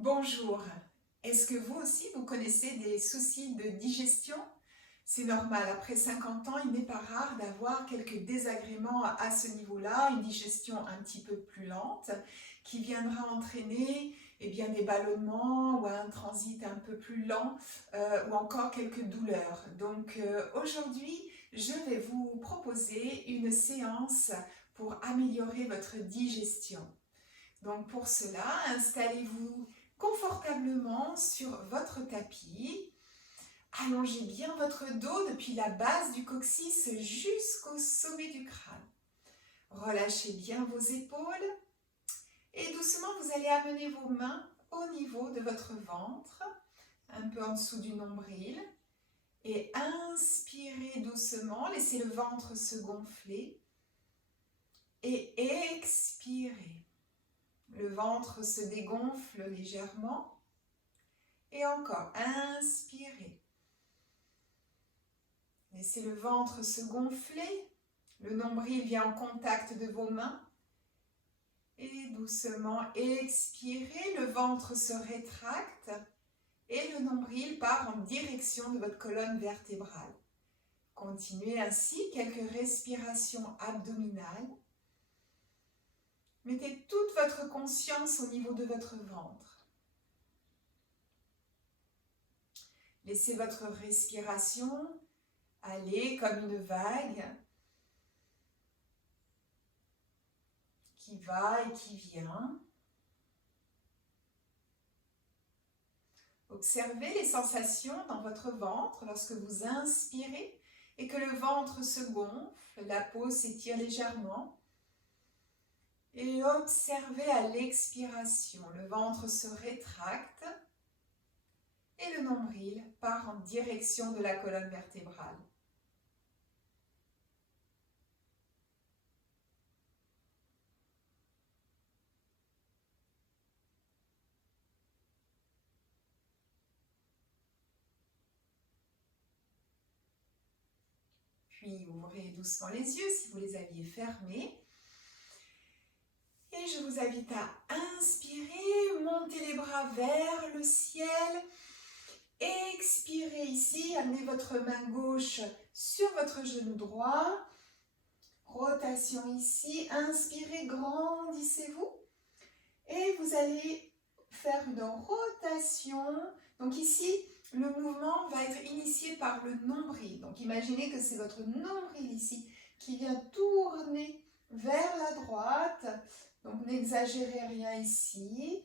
Bonjour, est-ce que vous aussi vous connaissez des soucis de digestion? C'est normal, après 50 ans, il n'est pas rare d'avoir quelques désagréments à ce niveau-là, une digestion un petit peu plus lente qui viendra entraîner des ballonnements ou un transit un peu plus lent ou encore quelques douleurs. Donc aujourd'hui, je vais vous proposer une séance pour améliorer votre digestion. Donc pour cela, installez-vous confortablement sur votre tapis. Allongez bien votre dos depuis la base du coccyx jusqu'au sommet du crâne. Relâchez bien vos épaules et doucement vous allez amener vos mains au niveau de votre ventre, un peu en dessous du nombril. Et inspirez doucement, laissez le ventre se gonfler et expirez. Le ventre se dégonfle légèrement. Et encore, inspirez. Laissez le ventre se gonfler. Le nombril vient en contact de vos mains. Et doucement, expirez. Le ventre se rétracte. Et le nombril part en direction de votre colonne vertébrale. Continuez ainsi quelques respirations abdominales. Mettez toute votre conscience au niveau de votre ventre. Laissez votre respiration aller comme une vague qui va et qui vient. Observez les sensations dans votre ventre lorsque vous inspirez et que le ventre se gonfle, la peau s'étire légèrement. Et observez à l'expiration, le ventre se rétracte et le nombril part en direction de la colonne vertébrale. Puis ouvrez doucement les yeux si vous les aviez fermés. Et je vous invite à inspirer, monter les bras vers le ciel. Expirez ici, amenez votre main gauche sur votre genou droit. Rotation ici, inspirez, grandissez-vous. Et vous allez faire une rotation. Donc ici, le mouvement va être initié par le nombril. Donc imaginez que c'est votre nombril ici qui vient tourner vers la droite. Donc n'exagérez rien ici.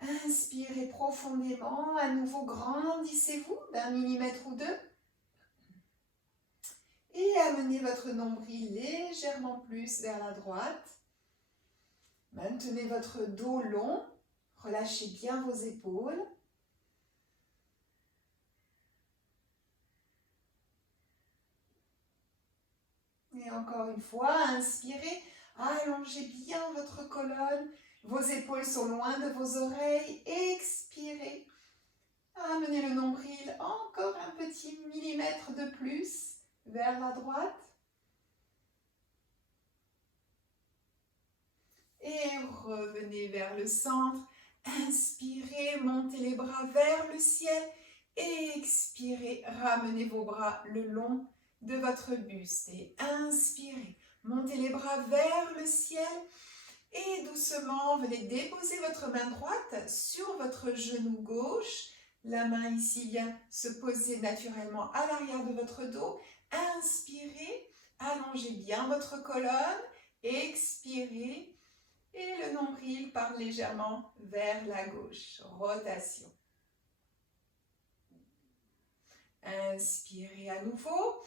Inspirez profondément, à nouveau grandissez-vous d'1 millimètre ou 2. Et amenez votre nombril légèrement plus vers la droite. Maintenez votre dos long, relâchez bien vos épaules. Et encore une fois, inspirez, allongez bien votre colonne. Vos épaules sont loin de vos oreilles. Expirez. Amenez le nombril encore un petit millimètre de plus vers la droite. Et revenez vers le centre. Inspirez, montez les bras vers le ciel. Expirez, ramenez vos bras le long de votre buste. Et inspirez, montez les bras vers le ciel. Et doucement, venez déposer votre main droite sur votre genou gauche. La main ici vient se poser naturellement à l'arrière de votre dos. Inspirez, allongez bien votre colonne. Expirez. Et le nombril part légèrement vers la gauche. Rotation. Inspirez à nouveau.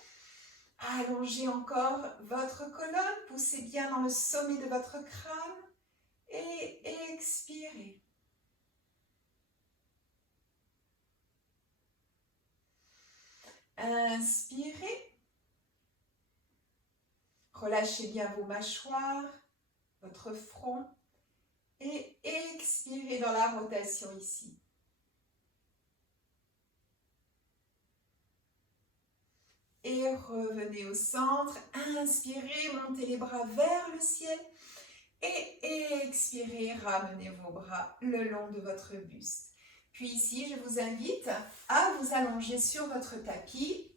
Allongez encore votre colonne. Poussez bien dans le sommet de votre crâne. Et expirez. Inspirez. Relâchez bien vos mâchoires, votre front. Et expirez dans la rotation ici. Et revenez au centre. Inspirez, montez les bras vers le ciel. Et expirez, ramenez vos bras le long de votre buste. Puis ici, je vous invite à vous allonger sur votre tapis.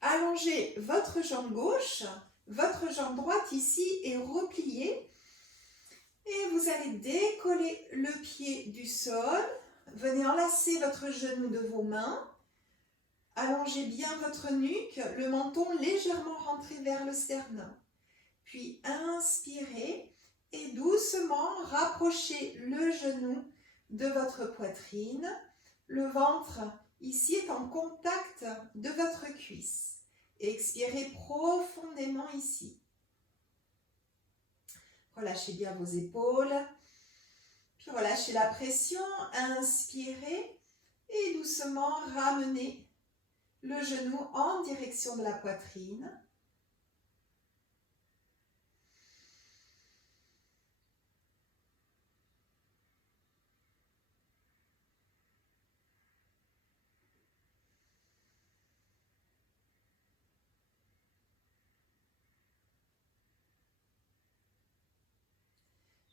Allongez votre jambe gauche, votre jambe droite ici est repliée. Et vous allez décoller le pied du sol. Venez enlacer votre genou de vos mains. Allongez bien votre nuque, le menton légèrement rentré vers le sternum. Puis inspirez et doucement rapprochez le genou de votre poitrine. Le ventre ici est en contact de votre cuisse. Expirez profondément ici. Relâchez bien vos épaules. Puis relâchez la pression. Inspirez et doucement ramenez le genou en direction de la poitrine.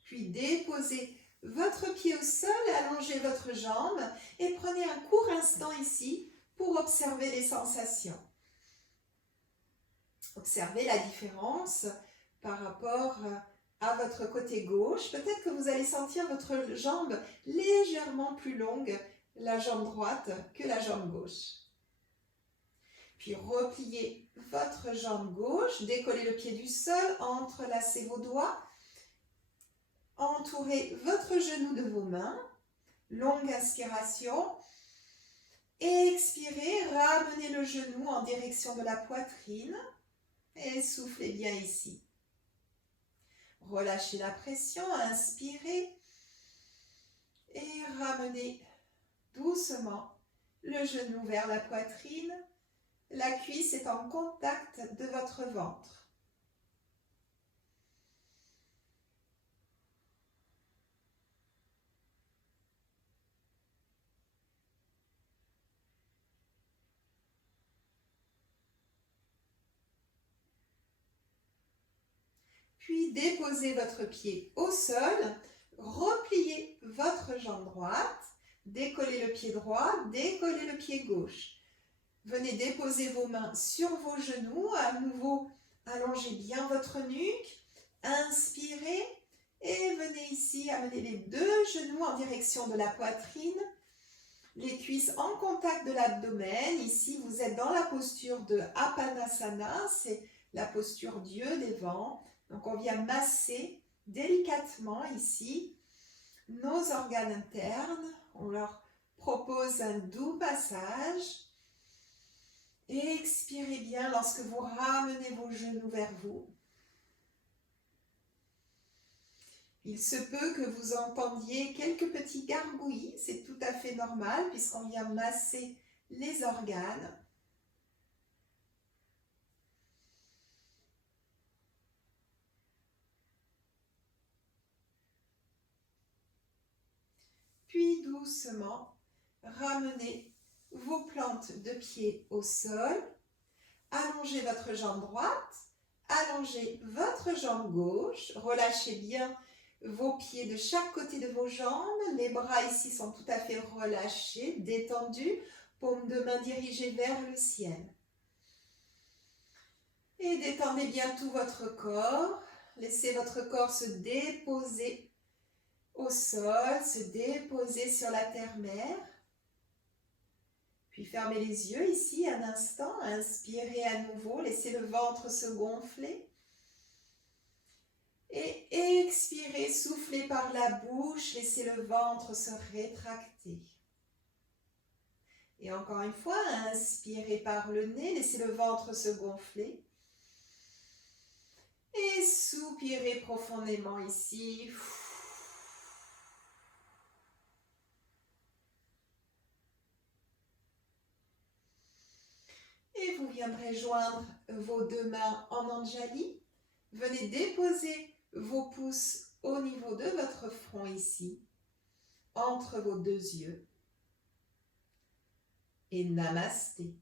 Puis déposez votre pied au sol, allongez votre jambe et prenez un court instant ici pour observer les sensations. Observez la différence par rapport à votre côté gauche. Peut-être que vous allez sentir votre jambe légèrement plus longue, la jambe droite, que la jambe gauche. Puis repliez votre jambe gauche, décollez le pied du sol, entrelacez vos doigts. Entourez votre genou de vos mains, longue inspiration, expirez, ramenez le genou en direction de la poitrine et soufflez bien ici. Relâchez la pression, inspirez et ramenez doucement le genou vers la poitrine. La cuisse est en contact de votre ventre. Puis déposez votre pied au sol, repliez votre jambe droite, décollez le pied droit, décollez le pied gauche. Venez déposer vos mains sur vos genoux, à nouveau allongez bien votre nuque, inspirez et venez ici amener les deux genoux en direction de la poitrine, les cuisses en contact de l'abdomen. Ici vous êtes dans la posture de Apanasana, c'est la posture Dieu des vents. Donc on vient masser délicatement ici nos organes internes. On leur propose un doux passage. Et expirez bien lorsque vous ramenez vos genoux vers vous. Il se peut que vous entendiez quelques petits gargouillis, c'est tout à fait normal puisqu'on vient masser les organes. Puis doucement, ramenez vos plantes de pied au sol, allongez votre jambe droite, allongez votre jambe gauche, relâchez bien vos pieds de chaque côté de vos jambes, les bras ici sont tout à fait relâchés, détendus, paume de main dirigée vers le ciel. Et détendez bien tout votre corps, laissez votre corps se déposer au sol, se déposer sur la terre-mère. Puis fermez les yeux ici un instant, inspirez à nouveau, laissez le ventre se gonfler. Et expirez, soufflez par la bouche, laissez le ventre se rétracter. Et encore une fois, inspirez par le nez, laissez le ventre se gonfler. Et soupirez profondément ici. Et vous viendrez joindre vos deux mains en Anjali. Venez déposer vos pouces au niveau de votre front ici, entre vos deux yeux. Et Namasté.